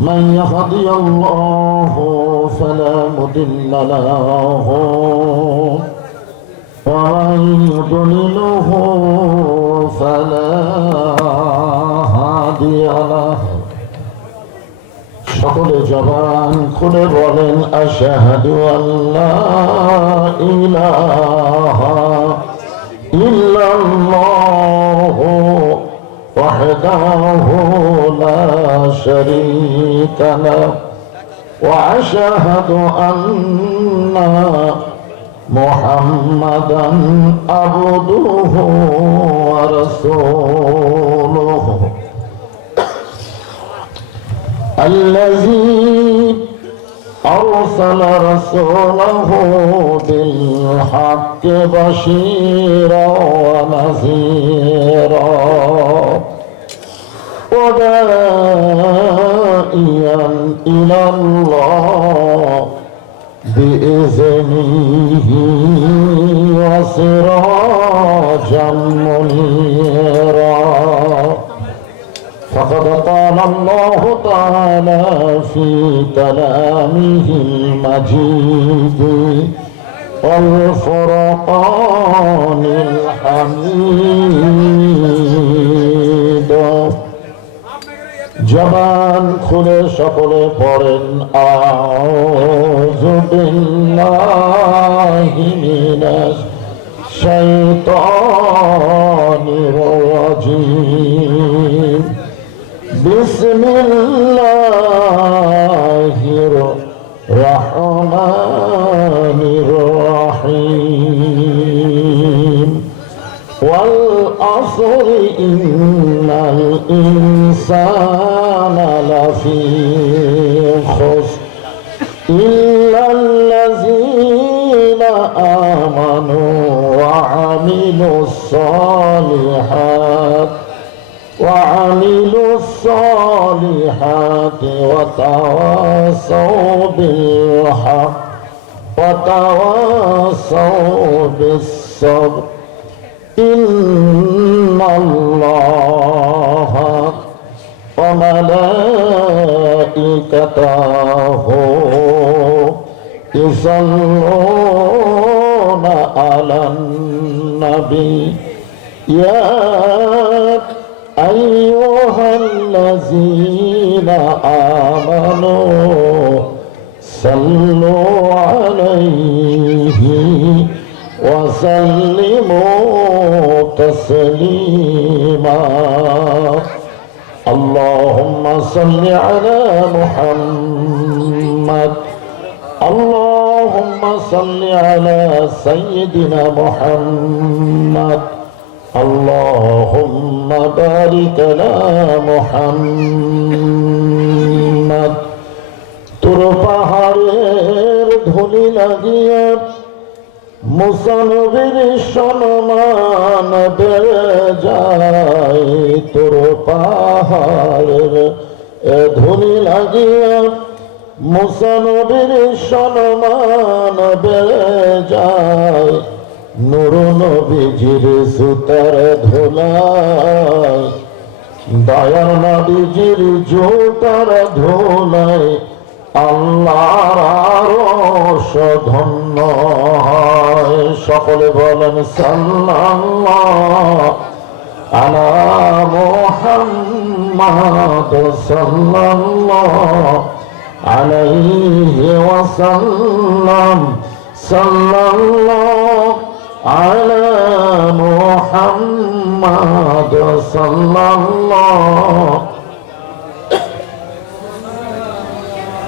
من يهدي الله فلا مضل له ومن يضلله فلا هادي له সকলে জবান খুলে বলেন আশহাদু আল্লা ইলাহা ইল্লাল্লাহু ওয়াহদাহু লা শারীকা লাহু ওয়া আশহাদু আন্না মুহাম্মাদান আবদুহু ওয়া রাসূলুহু الذي أرسل رسوله بالحق بشيرا ونذيرا وداعيا إلى الله بإذنه وسراجا منيرا فقد قال الله تعالى في كلامه المجيد والفرقان الحميد জবান খুলে সকলে পড়েন আউযু বিল্লাহি মিনাশ শাইতানির রাজীম বিসমিল্লাহির রহমানির রহিম ওয়াল আসরি ইন্নাল ইনসানা লাফি খুসর ইল্লাল্লাযীনা আমানু ওয়া আমিলুস সালিহাত وعملوا الصالحات وتواصوا بالحق وتواصوا بالصبر إن الله وملائكته يصلون على النبي يا أيها الذين آمنوا صلوا عليه وسلموا تسليما اللهم صل على محمد اللهم صل على سيدنا محمد اللهم بارك على محمد তোর পাহাড়ের ধুলি লাগিয়ে মুসা নবীর সম্মান বেড়ে যায় তোর পাহাড়ের ধুলি লাগিয়ে মুসা নবীর সম্মান বেড়ে যায় নূর নবীজির সুতার ধুলায় দয়ার নবীজির জুতার ধুলায় আল্লাহর আরশ ধন্য হয় সকলে বলেন সাল্লাল্লাহু আলা মুহাম্মাদ সাল্লাল্লাহু আলাইহি ওয়াসাল্লাম সাল্লাল্লাহু على محمد صلى الله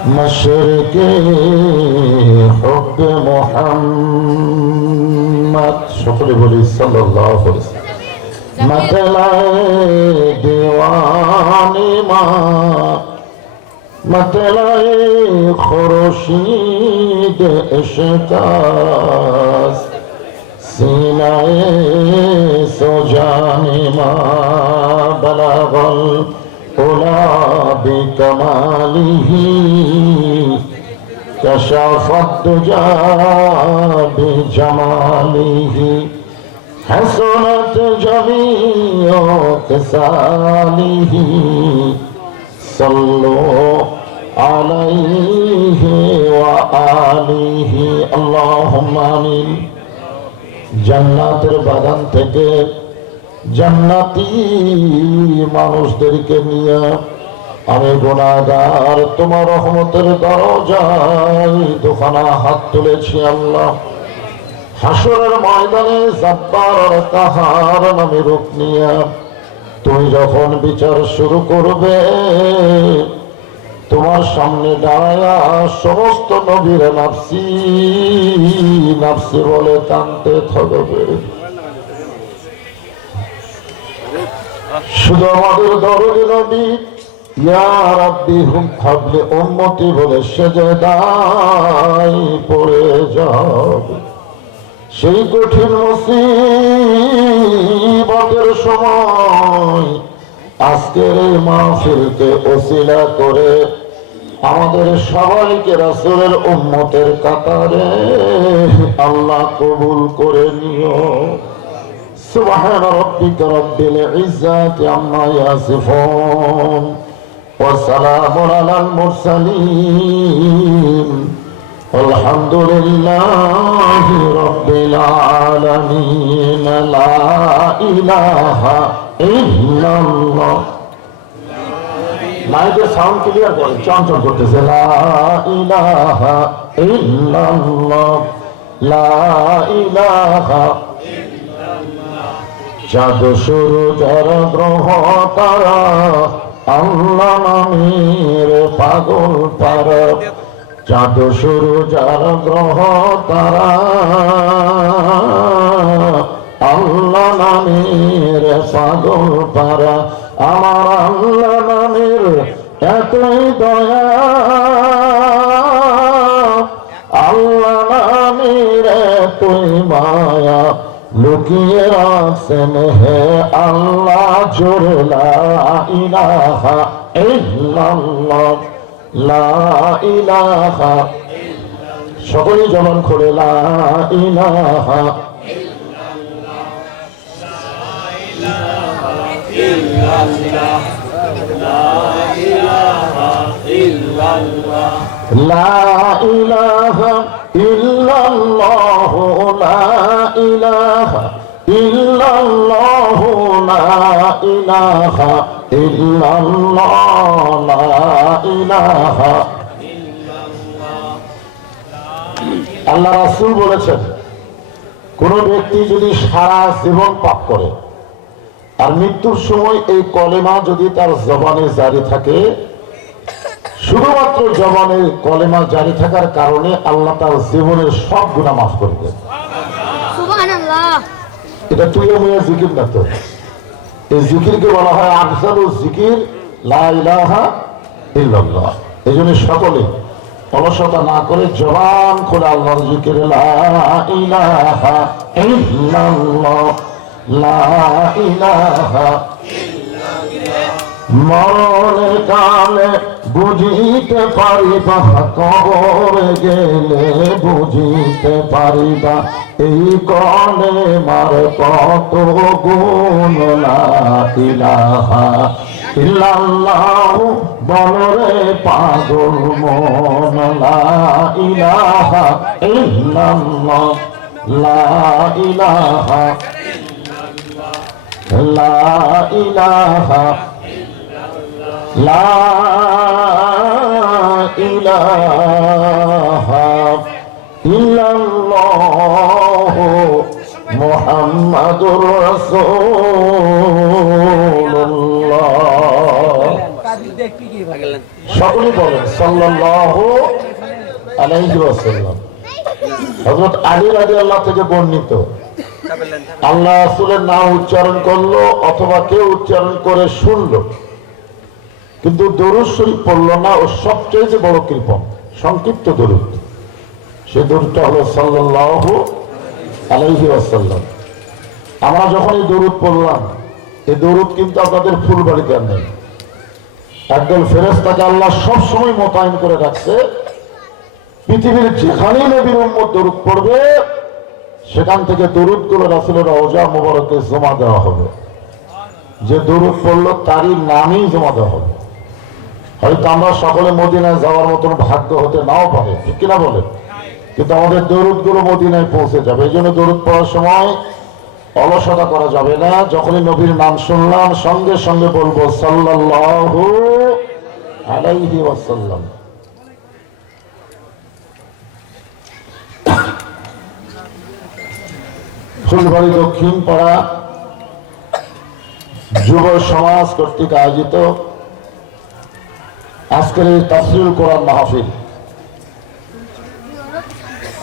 مشرق حب محمد شكرا بولي صلى الله عليه وسلم مطلع دیوانی ما مطلع خورشید اشکاست سینائے سوجانی ما بلغ العلا بکماله كشف الدجى بجماله حسنت جميع خصاله صلوا عليه وآله اللهم آمين জান্নাতের বাগান থেকে জান্নাতি মানুষদেরকে নিয়ে আমি গুনাহগার তোমার রহমতের দরজায় দুখানা হাত তুলেছি আল্লাহ। হাসরের ময়দানে জব্বার কাহার নামে রূপ নিয়ে তুমি যখন বিচার শুরু করবে, তোমার সামনে দাঁড়ায়া সমস্ত নবীর নাফসি নাফসি বলে কাঁদতে থাকবে। শুধু আমাদের দরদি নবী ইয়া রাব্বি হুম হাবলি উম্মতি বলে সেজদায় পড়ে যাবে। সেই কঠিন মুসিবতের সময় আজকের এই মাহফিলকে ওসিলা করে আমাদের সবাইকে রাসূলের উম্মতের কাতারে আল্লাহ কবুল করে নিও। সুবহান রাব্বিকা রাব্বিল ইজ্জাতি আম্মা ইয়াসিফুন ওয়া সালামুন আলাল মুরসালিন আলহামদুলিল্লাহি রাব্বিল আলামিন। লা ইলাহা ইল্লাল্লাহ। মাইকের সাউন্ড ক্লিয়ার করে, চঞ্চল করতেছে। লা ইলাহা ইল্লাল্লাহ, লা ইলাহা। চাঁদ সূরজ আর গ্রহ তারা আল্লাহ নামের পাগল পারা। চাঁদ সূরজ আর গ্রহ তারা আল্লাহ নামের পাগল পারা। আমার আল্লাহ নামের এতই দয়া, আল্লাহ নামের এতই মায়া, লুকিয়ে রাখছেন হে আল্লাহ জোরে লা ইলাহা ইল্লাল্লাহ, লা ইলাহা। সকলে জবান খুলে লা ইলাহা ইল্লাল্লাহ, লা ইলাহা ইল্লাল্লাহ, লা ইলাহা ইল্লাল্লাহ, লা ইলাহা ইল্লাল্লাহ, লা ইলাহা ইল্লাল্লাহ, লা ইলাহা ইল্লাল্লাহ। আল্লাহ রাসূল বলেছেন, কোন ব্যক্তি যদি সারা জীবন পাপ করে আর মৃত্যুর সময় এই কলেমা যদি তার জবানে জারি থাকে, শুধুমাত্র জবানে কলেমা জারি থাকার কারণে আল্লাহ তার জীবনের সব গুনাহ মাফ করে দেন। সুবহানাল্লাহ। এটা তুই মুয়া জিকির না, তো এই জিকিরকে বলা হয় আফজালুজ জিকির লা ইলাহা ইল্লাল্লাহ। এজন্য সকলে অলসতা না করে জবান খুলে আল্লাহর জিকির লা ইলাহা ইল্লাল্লাহ, লা ইলাহা ইল্লাল্লাহ। মরণের কালে বুঝিতে পারিবা, কবরে গেলে বুঝিতে পারিবা, এই কলেমার কত গুণ। লা ইলাহা ইল্লাল্লাহ বলরে পাগল মন, লা ইলাহা ইল্লাল্লাহ, লা ইলাহা লা ইলাহা লা ইলাহা ইল্লাল্লাহ মুহাম্মাদুর রাসূলুল্লাহ। সকলে বলেন সাল্লাল্লাহু আলাইহি ওয়াসাল্লাম। হযরত আলী রাদিয়াল্লাহু থেকে বর্ণিত, আল্লাহ রাসূলের নাম উচ্চারণ করলো অথবা কেউ উচ্চারণ করে শুনলো কিন্তু দরুদ শরীফ পড়লো না, ও সবচেয়ে বড় কৃপণ সংক্ষিপ্ত দরুদ। সে দরুদটা হলো সাল্লাল্লাহু আলাইহি ওয়াসাল্লাম। আমরা যখন এই দরুদ পড়লাম, এই দরুদ কিন্তু আপনাদের ফুলবাড়িতে আর নেই। একদল ফেরেশতাকে আল্লাহ সব সময় মোতায়েন করে রাখছে, পৃথিবীর যেখানেই নবীর উম্মত দরুদ পড়বে সেখান থেকে দরুদ গুলো রাসূলের রওজা মুবারকে জমা দেওয়া হবে। যে দরুদ পড়লো তারই নামেই জমা দেওয়া হবে। হয়তো আমরা সকলে মদিনায় যাওয়ার মতন ভাগ্য হতে নাও পারে, ঠিক কিনা বলে, কিন্তু আমাদের দরুদ গুলো মদিনায় পৌঁছে যাবে। এই জন্য দরুদ পড়ার সময় অলসতা করা যাবে না। যখনই নবীর নাম শুনলাম সঙ্গে সঙ্গে বলবো সাল্লাল্লাহু আলাইহি ওয়াসাল্লাম। ফুলবাড়ি দক্ষিণ পাড়া যুব সমাজ কর্তৃক আয়োজিত আজকের এই তাফসীরুল কোরআন মাহফিল,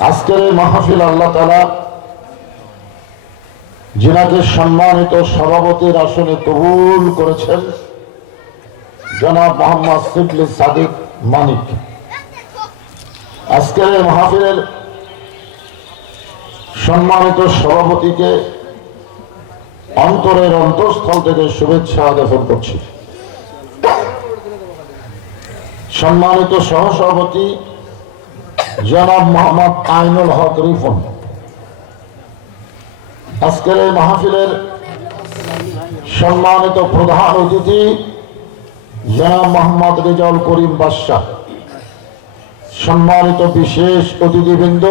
আজকের এই মাহফিল আল্লাহ তাআলা যিনাকে সম্মানিত সভাপতির আসনে কবুল করেছেন, জনাব মোহাম্মদ শিবলি সাদিক মানিক। আজকের এই মাহফিলের সম্মানিত সভাপতিকে অন্তরের অন্তঃস্থল থেকে শুভেচ্ছা জ্ঞাপন করছি। সম্মানিত সহসভাপতি জনাব মোহাম্মদ আইনুল হক রিফন। আজকের এই মাহফিলের সম্মানিত প্রধান অতিথি জনাব মোহাম্মদ রেজাউল করিম বাদশা। সম্মানিত বিশেষ অতিথিবৃন্দ,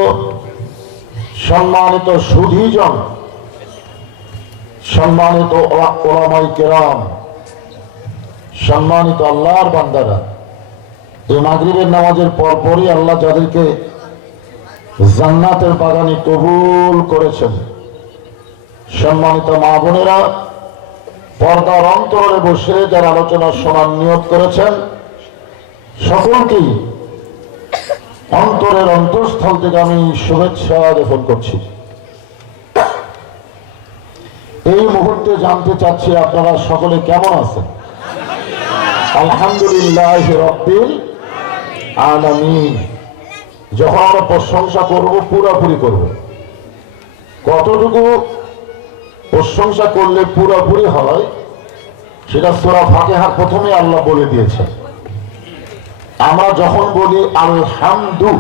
সম্মানিত সুধীজন, সম্মানিত ওলামায়ে কেরাম, সম্মানিত আল্লাহর বান্দারা, এই মাগরিবের নামাজের পরপরই আল্লাহ যাদেরকে জান্নাতের বাগানে কবুল করেছেন, সম্মানিত মা বোনেরা, পর্দার অন্তরে বসে যারা আলোচনা শোনার নিয়ত করেছেন, সকলকেই অন্তরের অন্তঃস্থল থেকে আমি শুভেচ্ছা জ্ঞাপন করছি। এই মুহূর্তে জানতে চাচ্ছি আপনারা সকলে কেমন আছেন? আলহামদুলিল্লাহ রাব্বিল আলামিন। যখন আমরা প্রশংসা করব পুরোপুরি করব। কতটুকু প্রশংসা করলে পুরোপুরি হয় সেটা সূরা ফাতিহার প্রথমে আল্লাহ বলে দিয়েছেন। আমরা যখন বলি আলহামদু,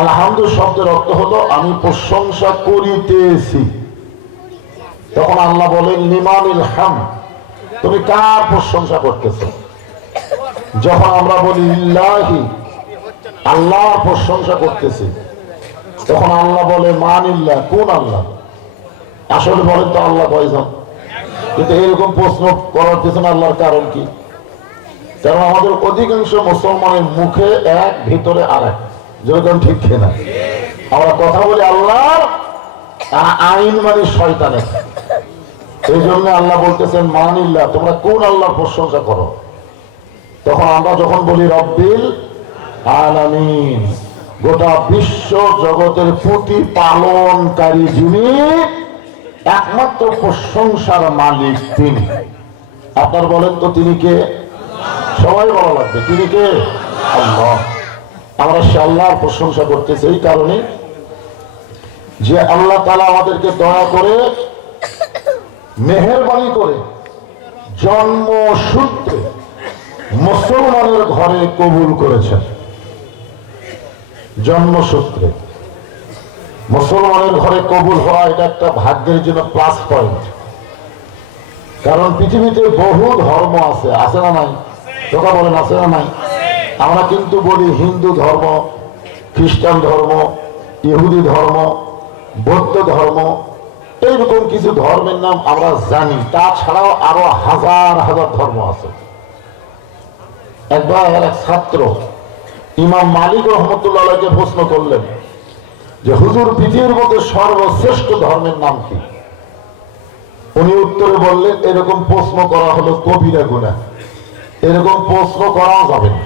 আলহামদু শব্দের অর্থ হলো আমি প্রশংসা করিতেছি, তখন আল্লাহ বলেন লিমানিল হাম, তুমি কার প্রশংসা করতেছো? যখন আমরা বলি লিল্লাহি, আল্লাহর প্রশংসা করতেছি, তখন আল্লাহ বলে মানিল্লাহ, কোন আল্লাহ? আসলে বলেন তো আল্লাহ কয়জন? কিন্তু এরকম প্রশ্ন করার পেছনে আল্লাহর কারণ কি? কারণ আমাদের অধিকাংশ মুসলমানের মুখে এক, ভিতরে আর এক, যেরকম ঠিক কিনা? আমরা কথা বলি আল্লাহর, আর আইন মানে শয়তানের। এই জন্য আল্লাহ বলতেছেন মানিল্লাহ, তোমরা কোন আল্লাহর প্রশংসা করো? তখন আমরা যখন বলি রব্বিল আলামিন, গোটা বিশ্ব জগতের প্রতিপালনকারী যিনি, একমাত্র প্রশংসার মালিক তিনি। আপনার বলেন তো তিনি কে? সবাই বলা লাগবে তিনি কে? আল্লাহ। আমরা সে আল্লাহর প্রশংসা করতেছি এই কারণে যে আল্লাহ তাআলা আমাদেরকে দয়া করে, মেহেরবানি করে জন্মসূত্রে মুসলমানের ঘরে কবুল করেছেন। জন্মসূত্রে মুসলমানের ঘরে কবুল হওয়া এটা একটা ভাগ্যের জন্য প্লাস পয়েন্ট। কারণ পৃথিবীতে বহু ধর্ম আছে, আছে না নাই? তোমরা বলেন আছে না নাই? আমরা কিন্তু বলি হিন্দু ধর্ম, খ্রিস্টান ধর্ম, ইহুদি ধর্ম, বৌদ্ধ ধর্ম, এইরকম কিছু ধর্মের নাম আমরা জানি। তাছাড়াও আরো হাজার হাজার ধর্ম আছে। একবার এক ছাত্র ইমাম মালিক রহমতুল্লাহকে প্রশ্ন করলেন যে হুজুর, পৃথিবীর মধ্যে সর্বশ্রেষ্ঠ ধর্মের নাম কি? উনি উত্তরে বললেন, এরকম প্রশ্ন করা হলো কবিরা গুনাহ, এরকম প্রশ্ন করা যাবে না।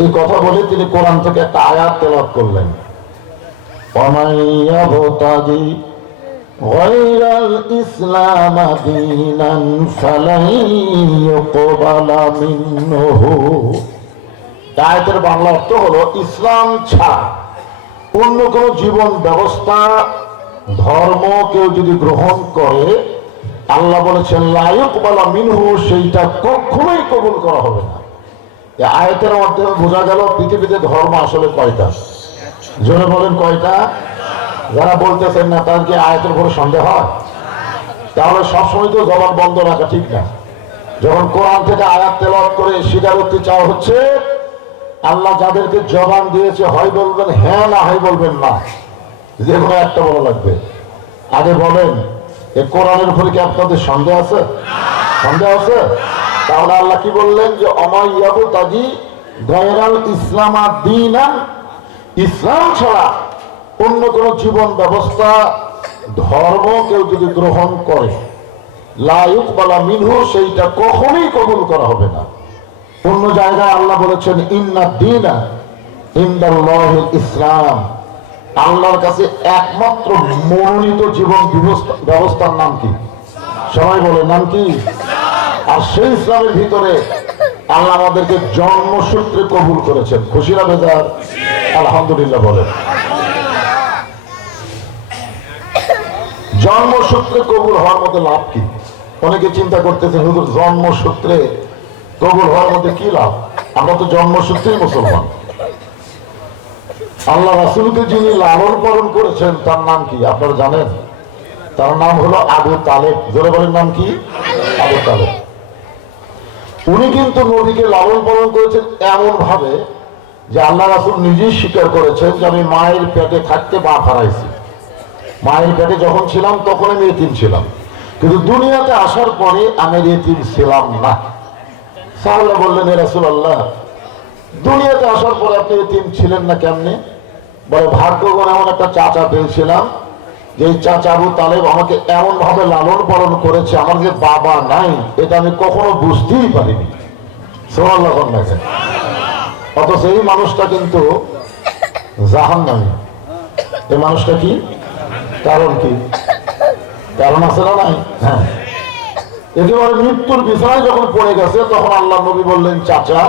এই কথা বলে তিনি কোরআন থেকে একটা আয়াত তেলাওয়াত করলেন, ওয়ামাইয়াবতাগি গায়রাল ইসলাম দীনান ফালাই ইউকবালা মিনহু। আয়াতের বাংলা অর্থ হলো ইসলাম ছাড়া অন্য কোন জীবন ব্যবস্থা, ধর্ম কেউ যদি গ্রহণ করে, আল্লাহ বলেছেন লা ইউকবালা মিনহু, সেইটা কখনোই কবুল করা হবে না। এই আয়াতের মাধ্যমে বোঝা গেল পৃথিবীতে ধর্ম আসলে কয়টা। জোরে বলেন কয়টা? যারা বলতেছেন না তার কি আয়াতের উপরে সন্দেহ হয়? তাহলে সবসময় তো জবান বন্ধ রাখা ঠিক না। যখন কোরআন থেকে আয়াত তেলাওয়াত করে স্বীকারোক্তি চাওয়া হচ্ছে, আল্লাহ যাদেরকে জবান দিয়েছে হয় বলবেন হ্যাঁ, না হয় বলবেন না, যে কোনো একটা বলা লাগবে। আগে বলেন, এই কোরআনের উপরে কি আপনাদের সন্দেহ আছে? সন্দেহ আছে? তাহলে আল্লাহ কি বললেন যে অমাইয়াবু তাজি গায়রাল ইসলাম দীনান, ইসলাম ছাড়া অন্য কোন জীবন ব্যবস্থা ধর্ম কেউ যদি গ্রহণ করে লা ইউকবালা মিনহু, সেইটা কখনোই কবুল করা হবে না। অন্য জায়গায় আল্লাহ বলেছেন ইন্না দীনা ইনদাল্লাহিল ইসলাম, আল্লাহর কাছে একমাত্র মনোনীত জীবন ব্যবস্থার নাম কি? সবাই বলে নাম কি? আর সেই ইসলামের ভিতরে আল্লাহ আমাদেরকে জন্মসূত্রে কবুল করেছেন। খুশিরা বেজার? আলহামদুলিল্লাহ বলেন। জন্মসূত্রে কবুল হওয়ার মধ্যে লাভ কি? অনেকে চিন্তা করতেছেন হুজুর জন্মসূত্রে কবুল হওয়ার মধ্যে কি লাভ? আমরা তো জন্মসূত্রেই মুসলমান। আল্লাহ রাসূলকে যিনি লালন পালন করেছেন তার নাম কি আপনারা জানেন? তার নাম হলো আবু তালেব। জোরে বলেন নাম কি? আবু তালেব। উনি কিন্তু নবীকে লালন পালন করেছেন এমন ভাবে যে আল্লাহ রাসূল নিজেই স্বীকার করেছেন যে আমি মায়ের পেটে থাকতে বাপ হারাইছি। মায়ের পেটে যখন ছিলাম তখন আমি এতিম ছিলাম, কিন্তু দুনিয়াতে আসার পরে আমি এতিম ছিলাম না। সাহাবা বললেন, হে রাসূলুল্লাহ, দুনিয়াতে আসার পরে আপনি এতিম ছিলেন না কেমনে? বলে ভাগ্যবান এমন একটা চাচা পেয়েছিলাম যে চাচা আবু তালেব আমাকে এমন ভাবে লালন পালন করেছে, আমার যে বাবা নাই এটা আমি কখনো বুঝতেই পারিনি। সুবহানাল্লাহ। অথচ এই মানুষটা কিন্তু জাহান্নামী। এই মানুষটা কি? কারণ কি? কারণ আছে না নাই? হ্যাঁ, একেবারে মৃত্যুর বিছানায় যখন পড়ে গেছে তখন আল্লাহ নবী বললেন, চাচা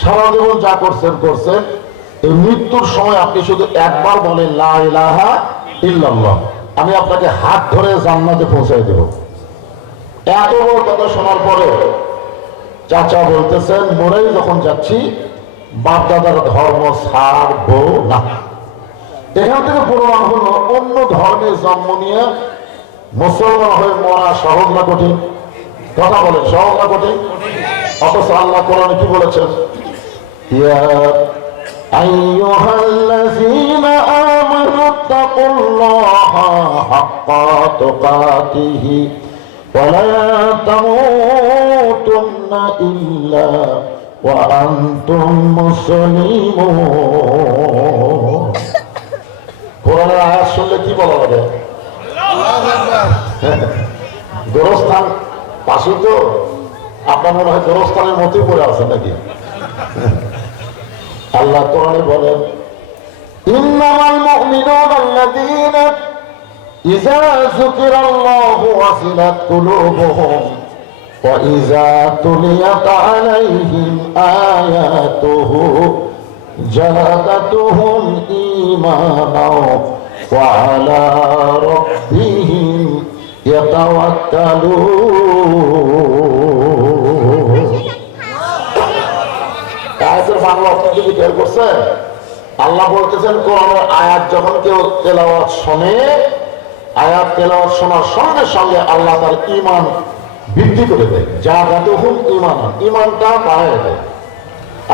সারা জীবন যা করছেন করছেন, এই মৃত্যুর সময় আপনি শুধু একবার বলেন লা ইলাহা ইল্লাল্লাহ, আমি আপনাকে হাত ধরে জান্নাতে পৌঁছাই দেব। এত বড় কথা শোনার পরে চাচা বলতেছেন, মরেই যখন যাচ্ছি বাপ দাদার ধর্ম ছাড়বো না। এখান থেকে প্রমাণ হলো অন্য ধর্মে জন্ম নিয়ে মুসলমান হয়ে মরা সহজ না কঠিন? কথা বলেন, সহজ না কঠিন? অথচ আল্লাহ কোরআনে কি বলেছেন? ইয়া আইয়ুহাল্লাযীনা আমানুত্তাকুল্লাহা হাক্কা তুকাতিহি ওয়া লা তামুতুন্না ইল্লা ওয়া আনতুম মুসলিমুন। কোরআনের আয়াত শুনলে কি বলা লাগে? গোরস্থান পাশে তো, আপনার মনে হয় গোরস্থানের মতোই পড়ে আছে নাকি? আল্লাহ কোরআনে বলেন, ইন্নামাল মুমিনুনা আল্লাযীনা ইযা যুকিরাল্লাহু ওয়াজিলাত কুলুবুহুম ওয়া ইযা তুলিয়াত আলাইহিম আয়াতুহু জাদাতুহুম ঈমানাও ওয়া আলা রাব্বিহিম ইয়াতাওয়াক্কালুন। আয়াতের বাংলা অর্থ যদি খেয়াল করছেন, আল্লাহ বলতেছেন কোরআনের আয়াত যখন কেউ তেলাওয়াত শোনে, আয়াত তেলাওয়াত শোনার সঙ্গে সঙ্গে আল্লাহ তার ঈমান বৃদ্ধি করে দেয়। জাদাতুহুম ঈমানা, ঈমানটা বাড়ায় দেয়।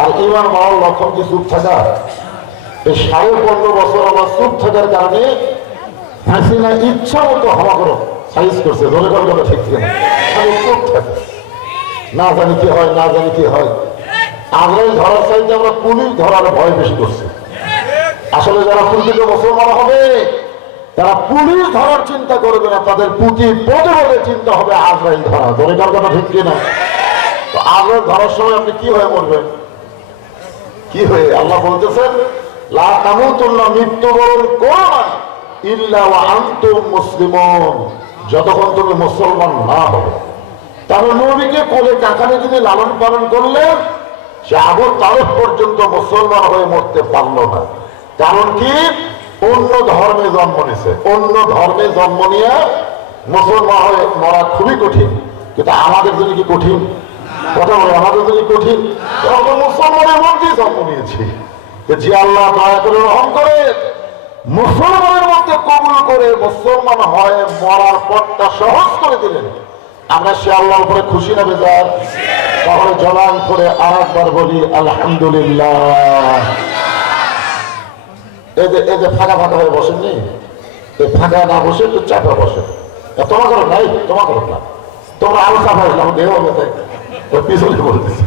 আর ঈমান বাড়ার লক্ষণ কি চুপ থাকা? এই 15.5 বছর আমার চুপ থাকার কারণে হাসিনা ইচ্ছা মতো হাওয়া করো সাইজ করছে, ধরে করে কথা ঠিক থাকে না, খালি চুপ থাকে, না জানি কি হয়, না জানি কি হয়। আজরাইল ধরার চাইতে আমরা পুলিশ ধরার ভয় বেশি করছে। আসলে যারা প্রকৃত মুসলমান হবে তারা পুলিশ ধরার চিন্তা করবে না, তাদের প্রতি পদে পদে চিন্তা হবে আজরাইল ধরা। ধরে কার কথা ঠিক কিনা? তো আজরাইল ধরার সময় আপনি কি হয়ে মরবেন? কি হয়ে? আল্লাহ বলতেছেন লা তামুতুন্না, মৃত্যুবরণ করো না ইল্লা ওয়া আনতুম মুসলিমুন, যতক্ষণ তুমি মুসলমান না হবে। তাহলে নবীকে কোলে কাকারে যিনি লালন পালন করলেন, সে আবু তালেব পর্যন্ত মুসলমান হয়ে মরতে পারল না। কারণ কি? অন্য ধর্মে জন্ম নিছে। অন্য ধর্মে জন্ম নিয়ে মুসলমান হয়ে মরা খুবই কঠিন, কিন্তু আমাদের জন্য কি কঠিন? কথা বলে, আমাদের জন্য কঠিন। আমরা মুসলমানের মধ্যেই জন্ম নিয়েছি, যে আল্লাহ দয়া করে রহম করে মুসলমানের মধ্যে কবুল করে মুসলমান হয়ে মরার পথটা সহজ করে দিলেন। আমরা সে আল্লাহর উপরে খুশি না বেজার? তাহলে জবান করে আরেকবার বলি আলহামদুলিল্লাহ। এই যে ফাঁকা ফাঁকা হয়ে বসেননি, এই ফাঁকা না বসে একটু চাপা বসে। তোমার করো নাই, তোমার করো না, তোমরা আরো চাপা আসলাম দেহ হবে ওই পিছনে বলতেছি,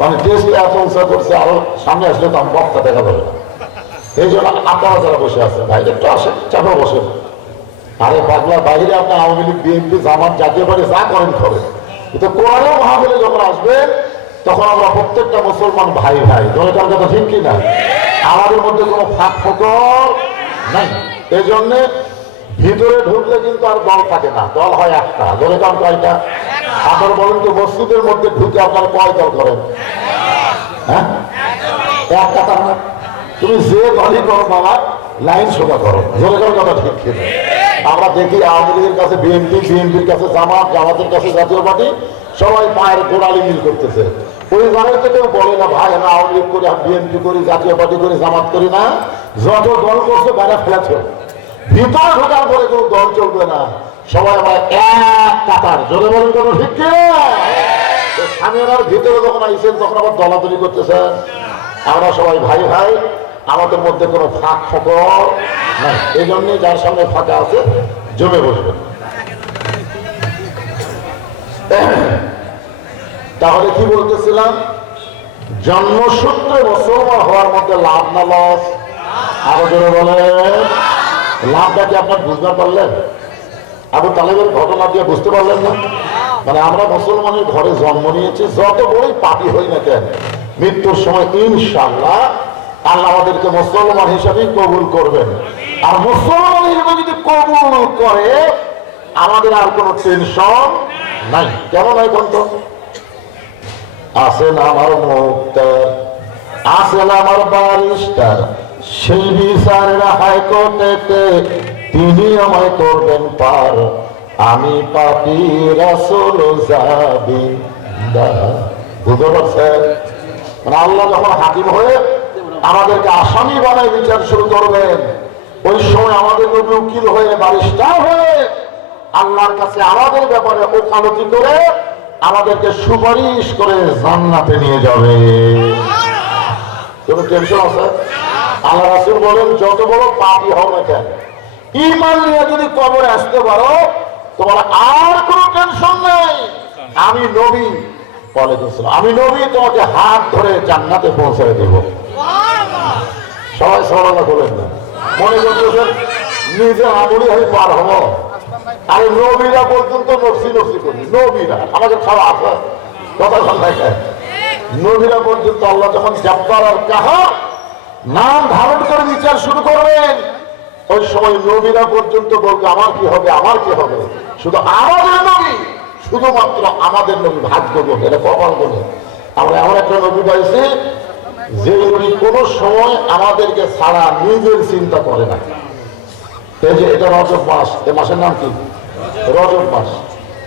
মানে টেস্ট এত উৎসাহ করছে, আরো সামনে আসলে তো আমি বক্তা দেখা যাবে না। এই জন্য আপনারা যারা বসে আছেন ভাই একটু আসেন, চাপা বসেন। আরে পাগলা, বাইরে আপনার আওয়ামী লীগ, বিএনপি, জামাত, জাতীয় পার্টি যা করেন করেন, কিন্তু কোরআনের মাহফিলে যখন আসবেন তখন আমরা প্রত্যেকটা মুসলমান ভাই ভাই। দলের কথা ঠিক কিনা? আমাদের মধ্যে কোনো ফাঁক ফোকর নাই। এই জন্যে ভিতরে ঢুকলে কিন্তু আর দল থাকে না, দল হয় একটা। দলের কারণ কয়টা? আপনার বলেন তো মসজিদের মধ্যে ঢুকে আপনারা কয় দল করেন? হ্যাঁ, একটা তা না। তুমি যে দলই করো বাবা, লাইন সোজা করো। দলের কথা ঠিক কিনা? আমরা দেখি আওয়ামী লীগের কাছে বিএনপি, বিএনপির কাছে জামাত, জামাতের কাছে জাতীয় পার্টি, সবাই পায়ের গোড়ালি মিল করতেছে। ওই জায়গাতে কেউ বলে না ভাই আমরা আওয়ামী লীগ করি, বিএনপি করি, জাতীয় পার্টি করি, জামাত করি না। যত দল করছে বাইরে ফেলেছে, ভিতরে ঢোকার পরে কোনো দল চলবে না। সবাই আমরা এক কাতার। জোরে বলেন কোনো ঠিক কিনা? স্বামীর ভিতরে যখন আইসেন তখন আবার দলাদলি করতেছেন। আমরা সবাই ভাই ভাই, আমাদের মধ্যে কোনো ফাঁক ফোকর নাই। এই জন্যে যার সামনে ফাঁকা আছে জমে বসবেন। তাহলে কি বলতেছিলাম? জন্মসূত্রে মুসলমান হওয়ার মধ্যে লাভ না লস? আরো জোরে বলেন। লাভটা কি আপনার বুঝতে পারলেন? আবু তালেবের ঘটনা দিয়ে বুঝতে পারলেন না? মানে আমরা মুসলমানের ঘরে জন্ম নিয়েছি, যত বড়ই পাপী হই না কেন, মৃত্যুর সময় ইনশাআল্লাহ আল্লাহ আমাদেরকে মুসলমান হিসাবে কবুল করবেন। আর মুসলমান হিসেবে যদি কবুল করে আমাদের আর কোনো টেনশন নাই। কেমন এখন তো আছেন আমার মুক্তার, আছেন আমার বারিস্টার, সেই বিচারের হাইকোর্টেতে তিনি আমায় করবেন পার। আমি পাপী রাসূল জাবিন্দার। বুঝতে পারছেন? মানে আল্লাহ যখন হাকিম হয়ে আমাদেরকে আসামি বানায় বিচার শুরু করবেন, ওই সময় আমাদের নবী উকিল হয়ে, বারিস্টার হয়ে আল্লাহর কাছে আমাদের ব্যাপারে ওকালতি করে আমাদেরকে সুপারিশ করে জান্নাতে নিয়ে যাবে। কোনো টেনশন আছে? আল্লাহ রাসূল বলেন যত বড় পাপী হও না কেন, ঈমান নিয়ে যদি কবরে আসতে পারো তোমার আর কোনো টেনশন নেই। আমি নবী, আমি নবী তোমাকে হাত ধরে জান্নাতে পৌঁছায় দেব। সবাই সবাই বলেন না, মনে করতেছেন নিজে আমলি হয়ে পার হবো। আরে নবীরা পর্যন্ত নফসি নফসি করি। নবীরা আমাদের খাওয়া আছে কথা কথা খায়। নবীরা পর্যন্ত আল্লাহ যখন জাব্বার আর কাহার নাম ধারণ করে বিচার শুরু করবেন, ওই সময় নবীরা পর্যন্ত বলবে আমার কি হবে, আমার কি হবে। শুধু আমাদের নবী, শুধুমাত্র আমাদের নবী ভাগ্য গুণ, এটা কপাল গুণে। আমরা এমন একটা নবী পাইছি যে নবী কোনো সময় আমাদেরকে ছাড়া নিজের চিন্তা করে না। এই যে এটা রজব মাস, এই মাসের নাম কি? রজব মাস।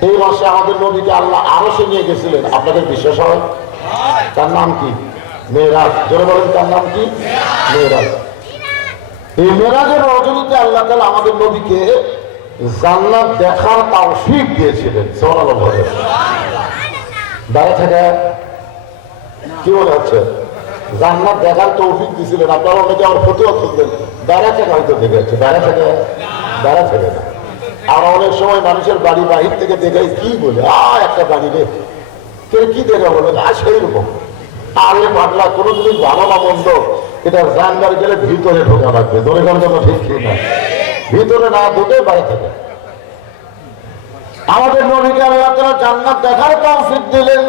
এই মাসে আমাদের নবীকে আল্লাহ আরশে নিয়ে গেছিলেন। আপনাদের বিশ্বাস হয়? তার নাম কি? মেরাজ। জোরে বলেন তার নাম কি? মেরাজ। এই মেরাজের রজনীতে আল্লাহ তাআলা আমাদের নবীকে জান্নাত দেখার তৌফিক দিয়েছিলেন। সুবহানাল্লাহ। দাঁড়া থেকে কি মনে হচ্ছে? জান্নাত দেখার তৌফিক দিয়েছিলেন। আপনারা অনেকে আমার ফটোও খুঁজবেন, দাঁড়া থেকে হয়তো দেখেছে, দাঁড়া থেকে না। আর অনেক সময় মানুষের বাড়ি বাহির থেকে দেখে কি বলে একটা বাড়ি রে, কেউ কি দেখা বলে সেই রকম। আরে পাগলা, কোনো জিনিস ভালো না মন্দ, এটা জানবার গেলে ভিতরে ঢোকা লাগবে। ধরে গেল কথা ঠিক ঠিক না, ভিতরে না ঢুকে বাইরে থেকে। আমাদের নবীকে আল্লাহ তাআলা জান্নাত দেখার তৌফিক দিলেন।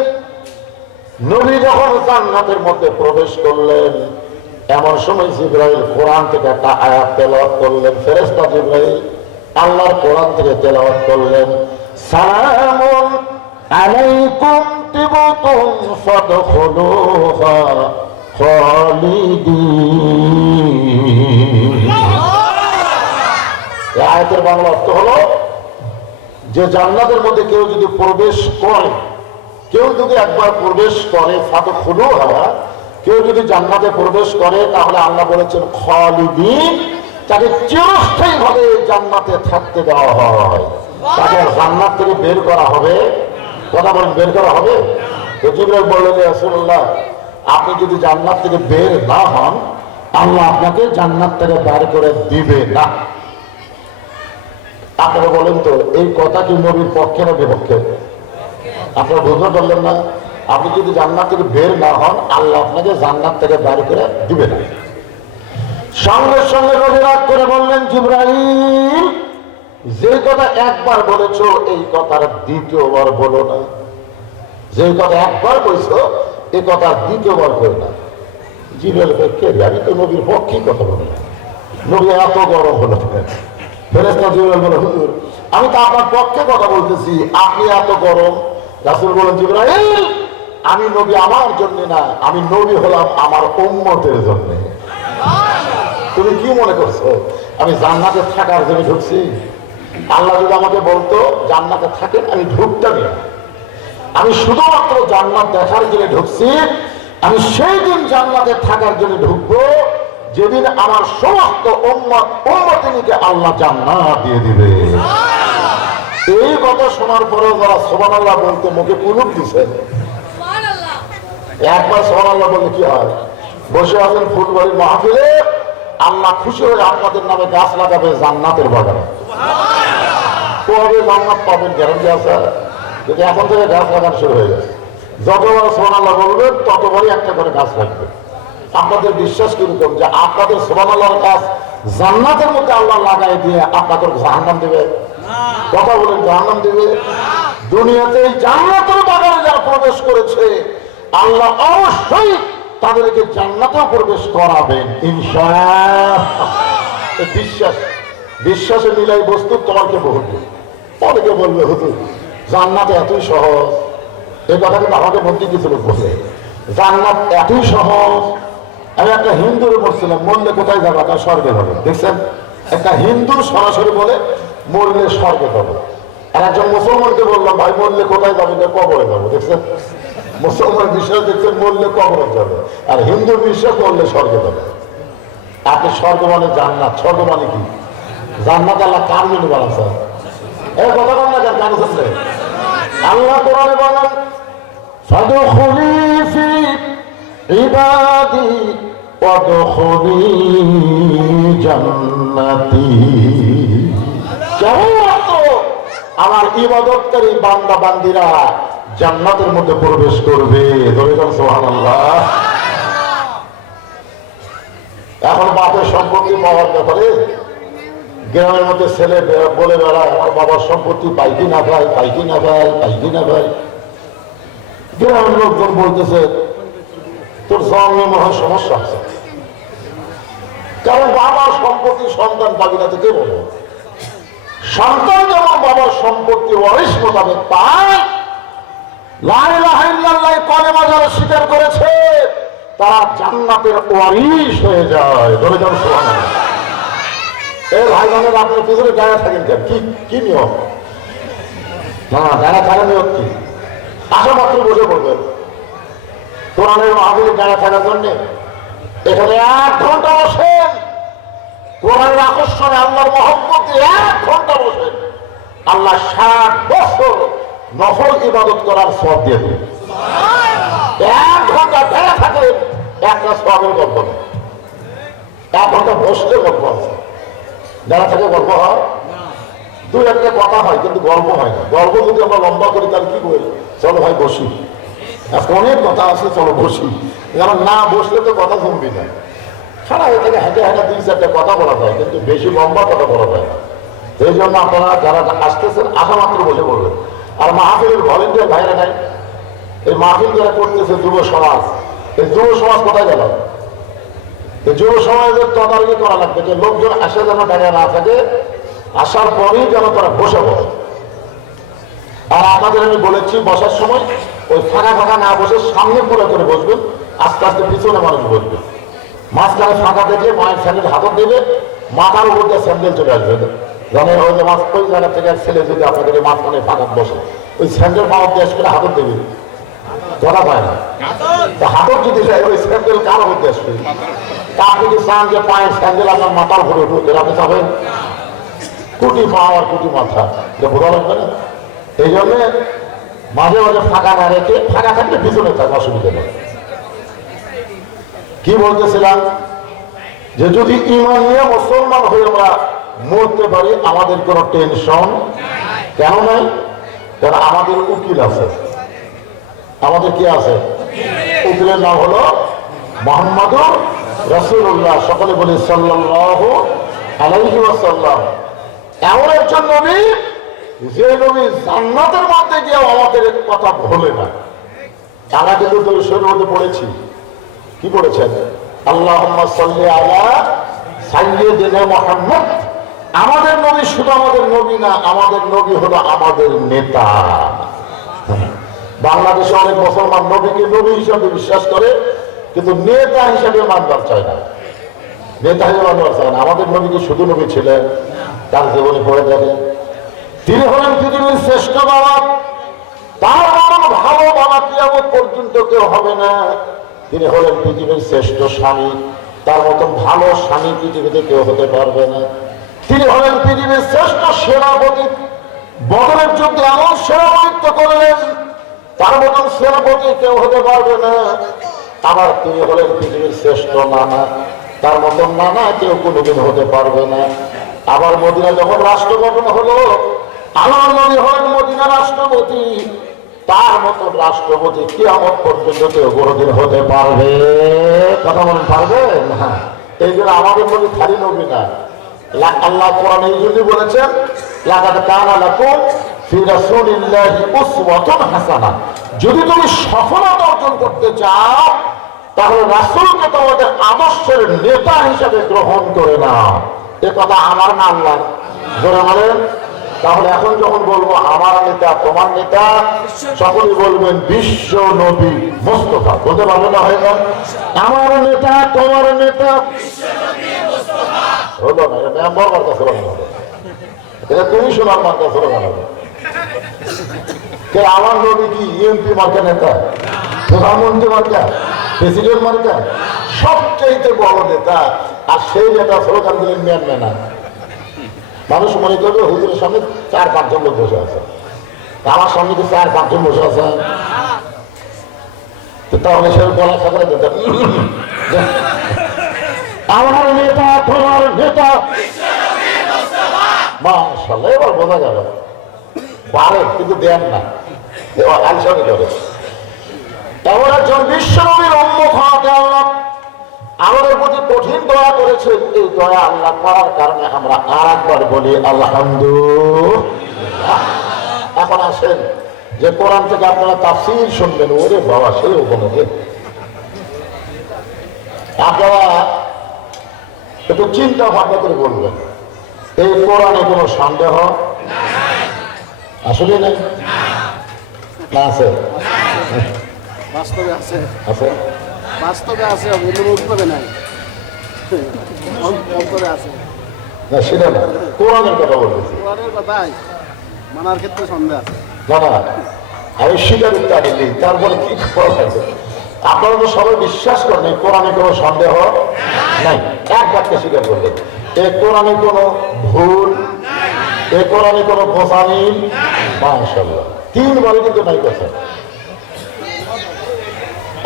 নবী যখন জান্নাতের মধ্যে প্রবেশ করলেন, এমন সময় জিবরাইল কোরআন থেকে একটা আয়াত তেলাওয়াত করলেন। ফেরেশতা জিবরাইল আল্লাহর কোরআন থেকে তেলাওয়াত করলেন, সালামুন আলাইকুম তিবতুম ফাদখুলুহা খালিদিন। এই আয়াতের বাংলা অর্থ হলো যে জান্নাতের মধ্যে কেউ যদি প্রবেশ করে, কেউ যদি একবার প্রবেশ করে, ফাদখুলুহা, কেউ যদি জান্নাতে প্রবেশ করে, তাহলে আল্লাহ বলেছেন খালিদিন, তাকে চিরস্থায়ী ভাবে জান্নাতে থাকতে দেওয়া হয়। তাকে জান্নাত থেকে বের করা হবে। কথা বলেন, বের করা হবে? তো জিবরাইল বললেন, রাসূলুল্লাহ, আপনি যদি জান্নাত থেকে বের না হন, আল্লাহ আপনাকে জান্নাত থেকে বের করে দিবে না। আপনারা বলেন তো, এই কথা কি নবীর পক্ষে না বিপক্ষে? আপনারা বুঝতে পারলেন না? আপনি যদি জান্নাত থেকে বের না হন, আল্লাহ আপনাকে জান্নাত থেকে বের করে দিবে না। সঙ্গে সঙ্গে নবী রাগ করে বললেন, জিবরাইল, যে কথা একবার বলেছো এই কথার দ্বিতীয়বার বলো না। যে কথা একবার বলছো এই কথা দ্বিতীয়বার বলো না। জিবরাইল কে? আমি তো নবীর পক্ষে কথা বলি না। নবী এত গরম হলো। ফেরেশতা জিবরাইল বলে, হুজুর, আমি তো আপনার পক্ষে কথা বলতেছি, আপনি এত গরম। রাসূল বলেন, জিবরাইল, আমি নবী আমার জন্য না, আমি নবী হলাম আমার উম্মতের জন্য। তুমি কি মনে করছো আমি জান্নাতে থাকার জন্য ঢুকছি? আল্লাহ যদি আমাকে বলতো জান্নাতে থাকেন, আমি ঢুকতাম না। আমি শুধুমাত্র জান্নাত দেখার জন্য ঢুকছি। আমি সেই দিন জান্নাতে থাকার জন্য ঢুকবো যেদিন আমার সমস্ত উম্মতিকে আল্লাহ জান্নাত দিয়ে দিবে। এই কথা শোনার পরে যারা সুবহানাল্লাহ বলতে মুখে কুলুপ দিছেন, একবার সুবহানাল্লাহ বললে কি হয়? বসে আছেন ফুটবলের মাহফিলে, আল্লাহ খুশি হয়ে আপনাদের নামে গাছ লাগাবে জান্নাতের বাগানে। কবে জান্নাত পাবেন গ্যারান্টি আছে? যদি এখন থেকে গাছ লাগানো শুরু হয়ে যায়, যতবার সুবহানাল্লাহ বলবেন ততবারই একটা করে গাছ লাগবে। আপনাদের বিশ্বাস কিরকম যে আপনাদের সুবহানাল্লাহর গাছ জান্নাতের মধ্যে আল্লাহ লাগাই দিয়ে আপনাদের জাহান্নাম দেবে? কথা বলেন, জাহান্নাম দেবে? দুনিয়াতে এই জান্নাতের বাগানে যারা প্রবেশ করেছে, আল্লাহ অবশ্যই তাদেরকে জান্নাতেও প্রবেশ করাবেন ইনশাআল্লাহ। বিশ্বাস, বিশ্বাসে মিলাই বস্তু তোমাকে বলবে। অনেকে বলবে, হুজুর জান্নাত এতই সহজ। এই কথা কিন্তু আমাকে মন্ত্রী কিছু লোক বলে, জান্নাত এতই সহজ। আমি একটা হিন্দুর বলছিলাম, মরলে কোথায় যাবো? তার স্বর্গে যাবে। দেখছেন, একটা হিন্দু সরাসরি বলে মরলে স্বর্গে যাবো। আর একজন মুসলমানকে বললাম, ভাই মরলে কোথায় যাবে? কবরে যাবো। দেখছেন, মুসলমান বিশ্বাস দেখছেন মরলে কবরে যাবে, আর হিন্দুর বিশ্বাস মরলে স্বর্গে যাবে। আপনি স্বর্গ মানে জান্নাত, স্বর্গ মানে কি? জান্নাত আল্লাহ কার জন্য বানাচ্ছে? এই কথা বল না, কেন শুনলে? আল্লাহ কোরআনে বলেন, ফাদখুলি ফি ইবাদি ওয়াদখুলি জান্নাতি। কেবলমাত্র আমার ইবাদতকারী বান্দা বান্দিরা জান্নাতের মধ্যে প্রবেশ করবে। সুবহানাল্লাহ। এখন বাপের সম্পত্তি পাওয়ার ব্যাপারে গ্রামের মধ্যে ছেলে বলে বেড়ায়, আমার বাবার সম্পত্তি পাই কি না পাই, পাই কি না পাই, পাই কি না পাই। গ্রামের লোকজন বলতেছে, তোর জন্মে মনে হয় সমস্যা আছে, কারণ বাবার সম্পত্তি সন্তান পাবি না। কে বলো? সন্তান যেমন বাবার সম্পত্তি ওয়ারিশ মোতাবেক পায়, লা ইলাহা ইল্লাল্লাহ কালেমা যারা স্বীকার করেছে তারা জান্নাতের ওয়ারিশ হয়ে যায়। ধরে যান সুবহানাল্লাহ। এই ভাই বোনেরা, আপনার পিছনে দাঁড়া থাকেন কেন? কি নিয়ম? না, দাঁড়া থাকার নিয়ম কি? আসা মাত্র বসে পড়বেন। কোরআনের মাহফিলে দাঁড়া থাকার জন্য এখানে 1 ঘন্টা বসেন। কোরআনের আকর্ষণে আল্লাহর মহব্বতে 1 ঘন্টা বসেন, আল্লাহ 60 বছর নফল ইবাদত করার সওয়াব দিয়ে দেবে। 1 ঘন্টা দাঁড়া থাকেন, একটা সওয়াবের গল্প নেই। 1 ঘন্টা বসলে গল্প আছে, দাঁড়া থাকে গল্প হয়। 2-1টা কথা হয়, কিন্তু গল্প হয় না। গল্প যদি আমরা লম্বা করি তাহলে কি বলি? চলো ভাই বসি, আজকে অনেক কথা আছে, চলো বসি। কারণ না বসলে তো কথা জমবি না। সারা হয়ে থেকে হেঁটে হেঁটে 2-4টা কথা বলা যায়, কিন্তু বেশি লম্বা কথা বলা যায় না। এই জন্য আপনারা যারা আসতেছেন আসা মাত্র বসে পড়বেন। আর মাহফিলের ভলেন্টিয়ার ভাইরা নাই, এই মাহফিল যারা করতেছে যুব সমাজ, এই যুব সমাজ কোথায় গেল? এই যুব সমাজের তদারকি করা লাগবে যে লোকজন আসে যেন দাঁড়িয়ে না থাকে, আসার পরেই যেন তারা বসে পড়ে। আর আপনাদের আমি বলেছি, বসার সময় ওই ফাঁকা ফাঁকা না বসে সামনে পুরো করে বসবেন, আস্তে আস্তে পিছনে মানুষ বসবে। মাঝখানে ফাঁকা দেখলে মায়ের স্যান্ডেল হাতত দেবে, মাথার উপর দিয়ে স্যান্ডেল চলে আসবে। জানেন ওই যে ওই জায়গা থেকে এক ছেলে যদি আপনাদের মাঝখানে ফাঁকা বসে, ওই স্যান্ডেল মাথার দেশ করে হাতত দেবে, ধরা পায় না। হাতত যদি যায় ওই স্যান্ডেল কার উপর দিয়ে আসবে? তা আপনি কি চান যে পায়ের স্যান্ডেল আপনার মাথার উপরে উঠুক? আপনি চাবেন? কোটি পা আর কোটি মাথা, এটা বোঝা লাগবে না? এই জন্য মাঝে মাঝে ফাঁকা না রেখে, ফাঁকা থাকলে পিছনে থাকা অসুবিধা নেই। কি বলতেছিলাম, যে যদি ঈমান নিয়ে মুসলমান হয়ে আমরা মরতে পারি আমাদের কোনো টেনশন কেন নাই? কারণ আমাদের উকিল আছে। আমাদের কি আছে? উকিলের নাম হলো মুহাম্মাদুর রাসূলুল্লাহ। সকলে বলি সাল্লাল্লাহু আলাইহি ওয়াসাল্লাম। এমন একজন নবী, যে নবী জান্নাতের মধ্যে গিয়ে আমাদের কথা ভোলে না। আমরা কিন্তু দরুদের মধ্যে পড়েছি, কি পড়েছেন? আল্লাহুম্মা সাল্লি আলা সাইয়্যিদিনা মুহাম্মদ। আমাদের নবী শুধু আমাদের নবী না, আমাদের নবী হলো আমাদের নেতা। বাংলাদেশে অনেক মুসলমান নবীকে নবী হিসাবে বিশ্বাস করে, কিন্তু নেতা হিসাবে মানবার চায় না। নেতা হিসেবে মানবার চায় না। আমাদের নবীকে শুধু নবী ছিলেন, তার জীবনে পড়ে দেখে তিনি হলেন পৃথিবীর শ্রেষ্ঠ বাবা। তার মতন ভালো বাবা কিয়ামত পর্যন্ত কেউ হবে না। তিনি হলেন পৃথিবীর শ্রেষ্ঠ স্বামী, তার মতন ভালো স্বামী পৃথিবীতে কেউ হতে পারবে না। তিনি হলেন পৃথিবীর শ্রেষ্ঠ সেনাপতি, বদরের যুদ্ধে এমন সেনাপতিত্ব করলেন, তার মতন সেনাপতি কেউ হতে পারবে না। আবার তিনি হলেন পৃথিবীর শ্রেষ্ঠ নানা, তার মতন নানা কেউ কোনোদিন হতে পারবে না। আবার মদিনা যখন রাষ্ট্র গঠন হলো, আমার নবী হলেন মদিনা রাষ্ট্রপতি, তার মতো রাষ্ট্রপতি কিয়ামত পর্যন্ত কেউ কোনোদিন হতে পারবে? কথা বলেন, পারবে না? এই জন্য আমাদের নবী খালি নবী না। আল্লাহ কোরআনে এই জন্য বলেছেন, লাকাদ কানা লাকুম ফি রাসূলিল্লাহি উসওয়াতুন হাসানাহ। যদি তুমি সফলতা অর্জন করতে চাও, তাহলে রাসূলকে তোমাদের আদর্শের নেতা হিসেবে গ্রহণ করে নাও। এ কথা আমার না আল্লাহ? জোরে বলেন। তাহলে এখন যখন বলবো আমার নেতা তোমার নেতা, সকলে বলবেন বিশ্ব নবী মুস্তাফা। বলতে পারবেন না? হয়ে গেল আমার নেতা তোমার নেতা হলো না। এটা মেম্বার মার্কা স্লোগান হবে, এটা তুমি শোনার মার্কা স্লোগান হবে। আমার নবী কি ইএমপি মার্কা নেতা, প্রধানমন্ত্রী মার্কা, প্রেসিডেন্ট মার্কা? সবচেয়ে বড় নেতা। আর সেই নেতা স্লোগান দিলেন মেন মেনা। মানুষ মনে করবে হুজুরের সামনে 4-5 জন লোক বসে আছে, আমার সামনে কি 4-5 জন বসে আছে? তাহলে সে বলা থাকলে আমার নেতা তোমার নেতা। মাশাআল্লাহ, এবার বোঝা গেল। পারেন কিন্তু দেন না, আলসামি করে। এমন একজন বিশ্বনবীর উম্মত হওয়াতে আল্লাহ আমাদের প্রতি কঠিন দয়া করেছেন। এই দয়া আল্লাহ করার কারণে আমরা আর একবার বলি আলহামদুলিল্লাহ। এখন আসেন যে কোরআন থেকে আপনারা তাফসীর শুনবেন। ওরে বাবা, সেই উপলক্ষে আপনারা একটু চিন্তা ভাবনা করে বলবেন, এই কোরআনে কোনো সন্দেহ আসলে নাই না? আছে, বাস্তবে আছে, আছে, বাস্তবে আছে, অনুরূপভাবে নাই, অন্তরে আছে না সেটা না, কোরআনের কথা বলতেছি। কোরআনের কথাই মানার ক্ষেত্রে সন্দেহ আছে। না না, আমি স্বীকার করতে আনি, তারপরে কি করা আছে? আপনারা তো সবাই বিশ্বাস করেন এই কোরআনে কোনো সন্দেহ নাই। এক বাক্যে স্বীকার করলেন এ কোরআনে কোনো ভুল, এ কোরআনে কোনো গোসামিল। মাশাআল্লাহ, 3 বারে কিন্তু নাই কথা।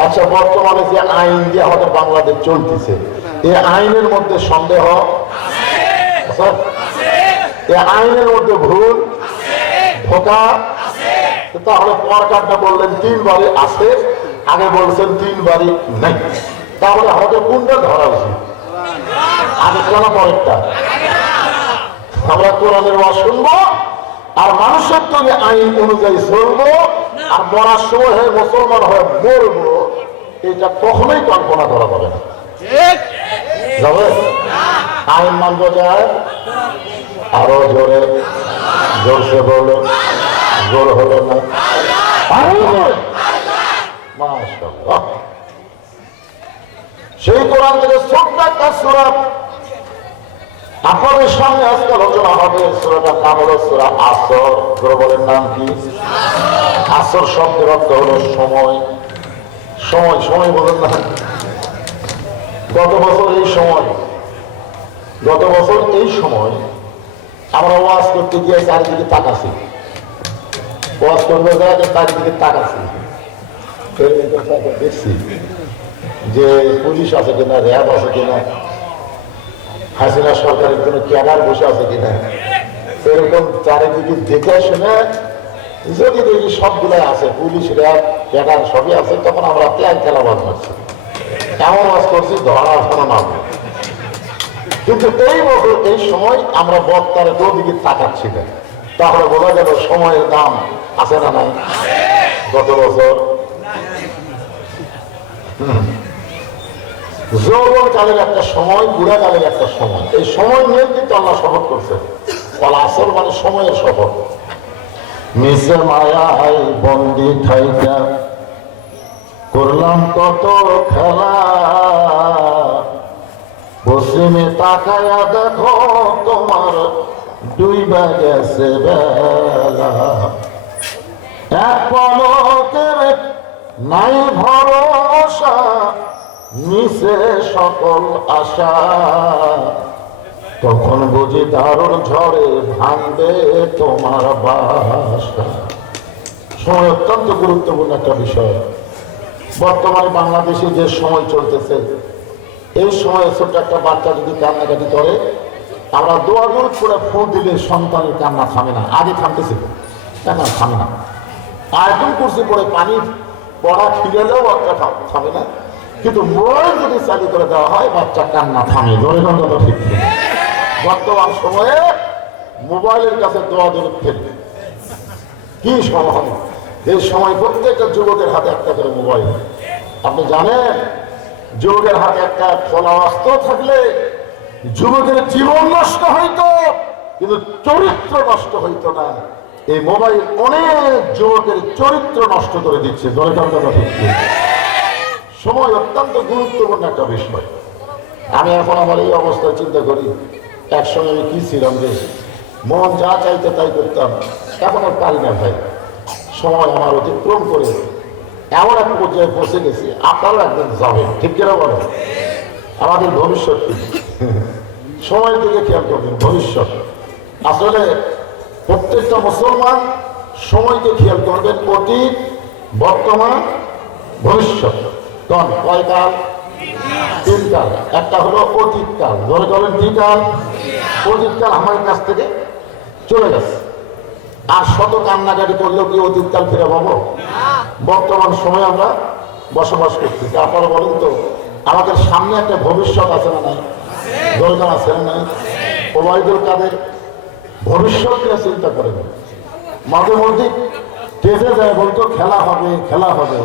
আচ্ছা, বর্তমানে যে আইন দিয়ে আমাদের বাংলাদেশ চলতেছে, এই আইনের মধ্যে সন্দেহ আছে? এই আইনের মধ্যে ভুল, ধোঁকা? তাহলে পরকারটা বললেন 3 বারে আছে, আগে বলছেন 3 বারে নাই। তাহলে আমাদের কোনটা ধরা উচিত? আগে কেন পরেরটা? আমরা কোরআনের ওয়াজ শুনবো আর মানুষের তৈরি আইন অনুযায়ী চলবো, আর মরার সময় হয়ে মুসলমান হয়ে মরবো, এটা কখনোই কল্পনা করা যাবে না। যাবে? আইন মানব যায়। আরো জোরে, জোরসে বলো, জোর হলো না? মাশাআল্লাহ। সেই কোরআন থেকে ছোট্ট একটা সূরা আপনাদের সামনে আজকে আলোচনা হবে। সূরাটার নাম হলো সূরা আসর। বলেন নাম কি? আসর শব্দের অর্থ হলো সময়। সময়, সময় বলেন না? গত বছর এই সময় আমরা ওয়াজ করতে গিয়ে চারিদিকে তাকাছি, ওয়াজ করবে চারিদিকে তাকাছি, দেখছি যে পুলিশ আছে কিনা, র্যাব আছে কিনা, হাসিনা সরকারের কোনো ক্যাডার বসে আছে কিনা, এরকম চারিদিকে দেখে শুনে যদি দেখি সবগুলো আছে, পুলিশ র্যাব ক্যাডার সবই আছে, তখন আমরা প্ল্যান খেলা বাদ করছি, এমন ওয়াজ করছি ধরা শোনা না। কিন্তু এই বছর এই সময় আমরা বক্তার দিকে তাকাচ্ছি না, তাহলে বোঝা গেল সময়ের দাম আছে না নাই। গত বছর যৌবনকালের একটা সময়, বুড়াকালের একটা সময়, এই সময় নিয়ে কিন্তু আল্লাহ শপথ করছে, বলা আসর মানে সময়ের শপথ। মিশে মায়ায় বন্দি ঠাইকা করলাম কত খেলা, পশ্চিমে তাকায়া দেখো তোমার ডুইবা গেছে বেলা, এক পলকের নাই ভরসা, মিশে সকল আশা, তখন বুঝি দারুণ ঝড়ে ভাঙবে তোমার বাসা। সময় অত্যন্ত গুরুত্বপূর্ণ একটা বিষয়। বর্তমানে বাংলাদেশে যে সময় চলতেছে, এই সময়ে ছোট্ট একটা বাচ্চা যদি কান্নাকাটি করে, আমরা দোয়া দূর করে ফোন দিলে সন্তানের কান্না থামে না। আগে থামতেছিল, কেন থামে না। আয়তন কুরসি পরে পানি পড়া ফিরেলেও বাচ্চা থামে না, কিন্তু মোবাইল যদি চালু করে দেওয়া হয় বাচ্চা কান্না থামে। ধরে কথা ঠিক। বর্তমান সময়ে মোবাইলের কাছে দোয়া দূর ফেলবে কি সময়, এই সময় প্রত্যেকটা যুবকের হাতে একটা করে মোবাইল। আপনি জানেন যুবকের হাতে একটা খোলা অস্ত্র থাকলে যুবকের জীবন নষ্ট হইতো, কিন্তু চরিত্র নষ্ট হইতো না। এই মোবাইল অনেক যুবকের চরিত্র নষ্ট করে দিচ্ছে। সময় অত্যন্ত গুরুত্বপূর্ণ একটা বিষয়। আমি এখন আমার এই অবস্থায় চিন্তা করি, একসঙ্গে আমি কি ছিলাম যে মন যা চাইতে তাই করতাম, এখন আর পারি না ভাই। সময় আমার অতিক্রম করে এমন এক পর্যায়ে পৌঁছে গেছি, আপনারও একদিন যাবেন, ঠিক কিনা বলেন? আমাদের ভবিষ্যৎ কি? সময়ের দিকে খেয়াল করবেন। ভবিষ্যৎ আসলে প্রত্যেকটা মুসলমান সময়কে খেয়াল করবেন, অতীত, বর্তমান, ভবিষ্যৎ। কারণ কয় কাল? তিন কাল। একটা হলো অতীত কাল, ধরে বলেন কি কাল? অতীত কাল আমার কাছ থেকে চলে গেছে, আর শত কান্নাকাটি করলেও কি অতীত কাল ফিরে পাবো? বর্তমান সময়ে আমরা বসবাস করতেছি। আপনারা বলেন তো, আমাদের সামনে একটা ভবিষ্যৎ আছে না নাই? দরকার আছে না নাই? ওবায়দুল কাদের ভবিষ্যৎ নিয়ে চিন্তা করেন, মাঝে মধ্যে তেজে যায়, বলতো খেলা হবে, খেলা হবে।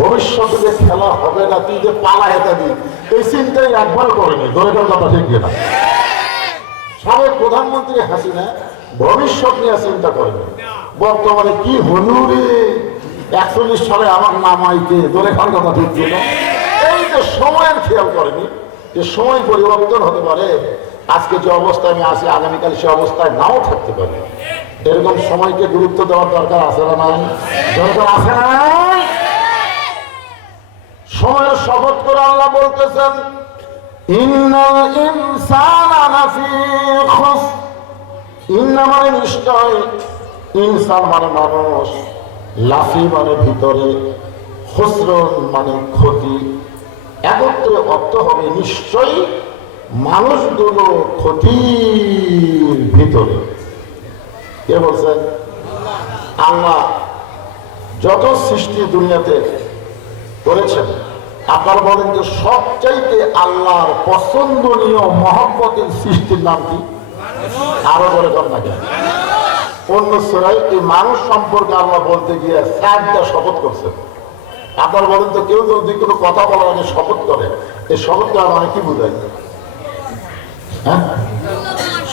ভবিষ্যতে যে খেলা হবে না, তুই যে পালা হেঁটে দিই, এই চিন্তাই একবার করেনি। দরকার কথা ঠিক কিনা? সাবেক প্রধানমন্ত্রী হাসিনা ভবিষ্যৎ নিয়ে চিন্তা করেন, বর্তমানে কি হলুরে 41 সালে আমার নাম আইতে, দলে খান কথা ঠিক ছিল। এই যে সময়ের খেয়াল করেনি, যে সময় পরিবর্তন হতে পারে, আজকে যে অবস্থায় আমি আছি আগামীকাল সে অবস্থায় নাও থাকতে পারে। এরকম সময়কে গুরুত্ব দেওয়ার দরকার আছে না নাই? দরকার আছে না নাই? সময়ের শপথ করে আল্লাহ বলতেছেন, ইন্নাল ইনসানা লাফি খুসর, ইন্না মানে নিশ্চয়, ইনসান মানে মানুষ, লাফি মানে ভিতরে, খুসরন মানে ক্ষতি। একত্রে অর্থ হবে নিশ্চয়ই মানুষগুলো ক্ষতির ভিতরে। কে বলছেন? আল্লাহ যত সৃষ্টি দুনিয়াতে করেছেন, আপনারা বলেন যে সবচাইতে আল্লাহর পছন্দনীয় মহব্বতের সৃষ্টির নাম কি? আরো বলে কর না কেন? অন্য সূরায় এই মানুষ সম্পর্কে আল্লাহ বলতে গিয়ে 4টা শপথ করছেন। আপনারা বলেন তো, কেউ যদি কোনো কথা বলার আগে শপথ করে, এই শপথ করা মানে কি বোঝায়? হ্যাঁ,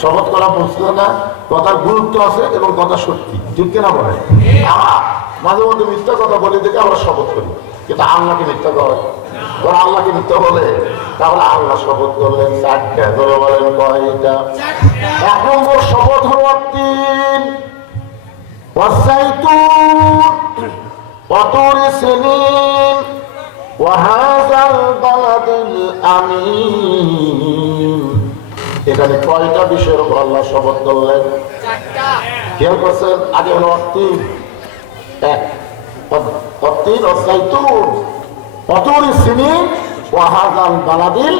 শপথ করা বুঝতে না, কথার গুরুত্ব আছে এবং কথা সত্যি, ঠিক কিনা বলে? মাঝে মধ্যে মিথ্যা কথা বলে দেখে আমরা শপথ করি, কিন্তু আল্লাহকে মিথ্যা করে? ধরো আল্লাহকে মিথ্যা বলে, তাহলে আল্লাহ শপথ করলেন 4টা। ধরে বলেন কয়টা? 1 নম্বর শপথ হলো তিন, ওয়াসাইতুন ওয়াতুর সিনিন ওয়া হাযাল বালাদিল আমিন এখানে কয়টা বিষয়ের উপর আল্লাহ শপথ করলেন? কেউ করছেন? আগে হলো অতীত, এক অতীত অসাইতুন অতুর সিনিন ওয়াহাদাল বালাদিল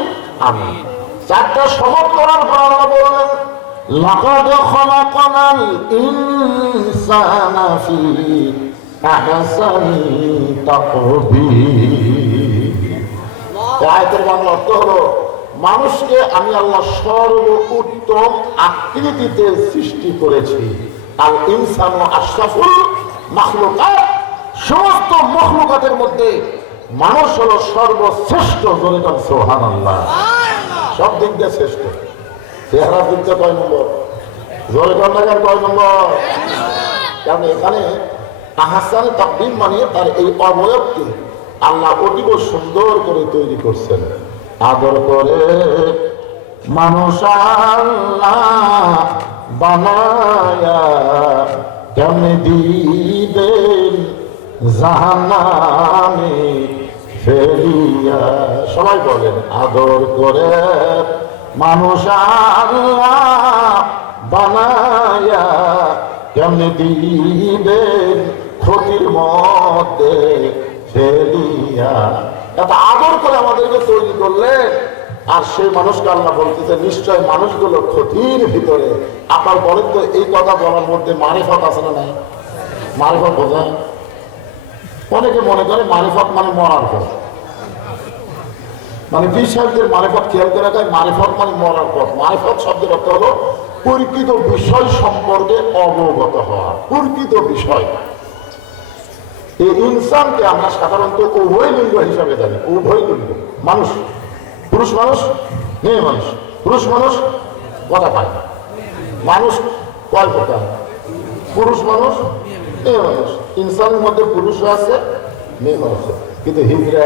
আমিন। চারটা শপথ করার পর আল্লাহ বললেন লাকাদ খালাকনাল ইনসানা ফি আহসানি তাকবীর। আয়াতের বাংলা অর্থ হলো মানুষকে আমি আল্লাহ সর্বোত্তম আকৃতিতে সৃষ্টি করেছি। আল ইনসানু আশরাফুল মাখলুকাত, সমস্ত মখলুকাতের মধ্যে মানুষ হলো সর্বশ্রেষ্ঠ। জোরে বলেন সুবহানাল্লাহ। সব দিক দিয়ে শ্রেষ্ঠ। চেহারা দিক দিয়ে কয় নম্বর? জোরে বলেন কয় নম্বর? কারণ এখানে আহসান তাকবীর মানে তার এই অবয়বকে আল্লাহ অতীব সুন্দর করে তৈরি করছেন, আদর করে মানুষ আল্লাহ বানায়া কেমনে দিবেন জাহান্নামে ফেলিয়া। সবাই বলেন আদর করে মানুষ আল্লাহ বানায়া কেমনে দিবেন ক্ষতির মধ্যে ফেলিয়া। এত আদর করে আমাদেরকে তৈরি করলেন, আর সেই মানুষকে আল্লাহ বলতেছে নিশ্চয় মানুষগুলো ক্ষতির ভিতরে। আপনার বলেন তো এই কথা বলার মধ্যে মারিফত আছে না নাই? মারিফত বোঝায়? অনেকে মনে করে মারিফত মানে মরার পর, মানে পীর সাহেবদের মারিফত খেয়াল করে রাখায় মারিফত মানে মরার পর। মারিফত শব্দের অর্থ হলো পরিচিত বিষয় সম্পর্কে অবগত হওয়া, পরিচিত বিষয়। এই ইনসানকে আমরা সাধারণত উভয় লিঙ্গ হিসাবে জানি। উভয় লিঙ্গ মানুষ, পুরুষ মানুষ, মেয়ে মানুষ। পুরুষ মানুষ কথা পায় না। মানুষ কয় প্রকার? পুরুষ মানুষ, মেয়ে মানুষ। ইনসানের মধ্যে পুরুষও আছে, মেয়ে মানুষ আছে, কিন্তু হিজড়া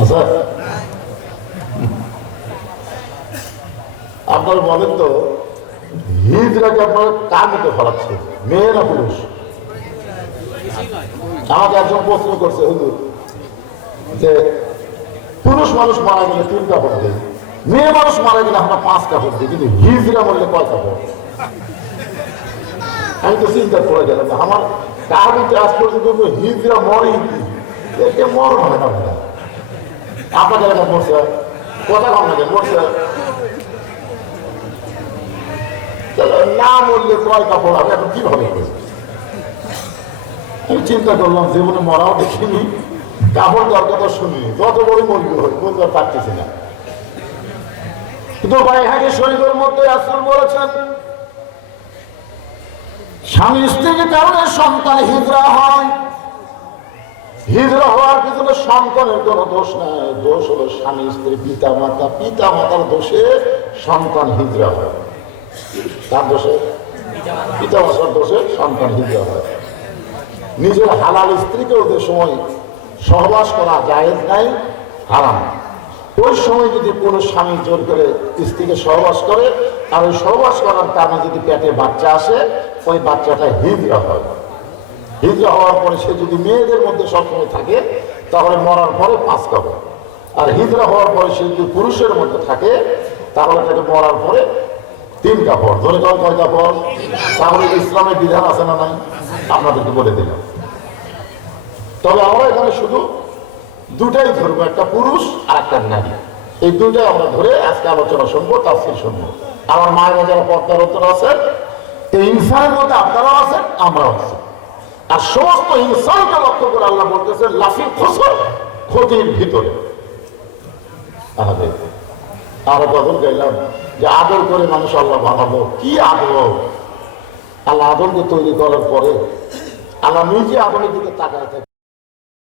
আচ্ছা। আপনারা বলেন তো হিজড়াকে আপনারা কার মধ্যে ফলাচ্ছে, মেয়ে না পুরুষ? আমাকে একজন প্রশ্ন করছে হুজুর যে পুরুষ মানুষ মারা গেলে 3 কাপড় দেয়, মেয়ে মানুষ মারা গেলে আমরা 5 কাপড় দিই, কিন্তু হিজড়া বললে কয় কাপড়? আমি তো চিন্তা করে গেলাম আমার কাহিনীতে আজ পর্যন্ত হিজড়া মরে কি মর মানে না। আপনাদের এলাকা মরছে, কথা কম লাগে মরছে, না মরলে কয় কাপড় আমি এখন কিভাবে করছি? আমি চিন্তা করলাম জীবনে মরাও দেখিনি, কাপড় দরকার তো শুনি, যত বড় মরবি হয় বুঝতে পারতেছি না। কিন্তু বাইহাকি শরীফের মধ্যে রাসূল বলেছেন স্বামী স্ত্রীর কারণে সন্তান হিজড়া হয়। হিজড়া হওয়ার পিছনে সন্তানের কোনো দোষ নাই, দোষ হলো স্বামী স্ত্রী পিতা মাতা, পিতা মাতার দোষে সন্তান হিজড়া হয়। তার দোষে, পিতা মাতার দোষে সন্তান হিজড়া হয়। নিজের হালাল স্ত্রীকে ওদের সময় সহবাস করা জায়েজ নাই, হারাম। ওই সময় যদি কোনো স্বামী জোর করে স্ত্রীকে সহবাস করে আর ওই সহবাস করার কারণে যদি পেটে বাচ্চা আসে, ওই বাচ্চাটা হিজড়া হয়। হিজড়া হওয়ার পরে সে যদি মেয়েদের মধ্যে সবসময় থাকে তাহলে মরার পরে 5 কাপড়, আর হিজড়া হওয়ার পরে সে যদি পুরুষের মধ্যে থাকে তাহলে তাকে মরার পরে 3 কাপড়। ধরে কয় কাপড়? তাহলে ইসলামের বিধান আছে না নাই? আপনাদেরকে বলে দিলাম। তবে আমরা এখানে শুধু দুটাই ধরবো, একটা পুরুষ আর একটা নারী। এই দুটাই আমরা ধরে আজকে আলোচনা শুনবো, তাফসীর শুনবো। আমার মায়েরা যারা পর্দার উত্তর আছেন, এই ইনসানের মধ্যে আপনারাও আছেন, আমরাও আছি। আর সমস্ত ইনসানকে লক্ষ্য করে আল্লাহ বলতেছেন লাফি খুসর, ক্ষতির ভিতরে। আরো গজল গাইলাম যে আদর করে মানুষ আল্লাহ বানাবো। কি আদর! আল্লাহ আদরকে তৈরি করার পরে আল্লাহ নিজে আদরের দিকে তাকায় থাকে।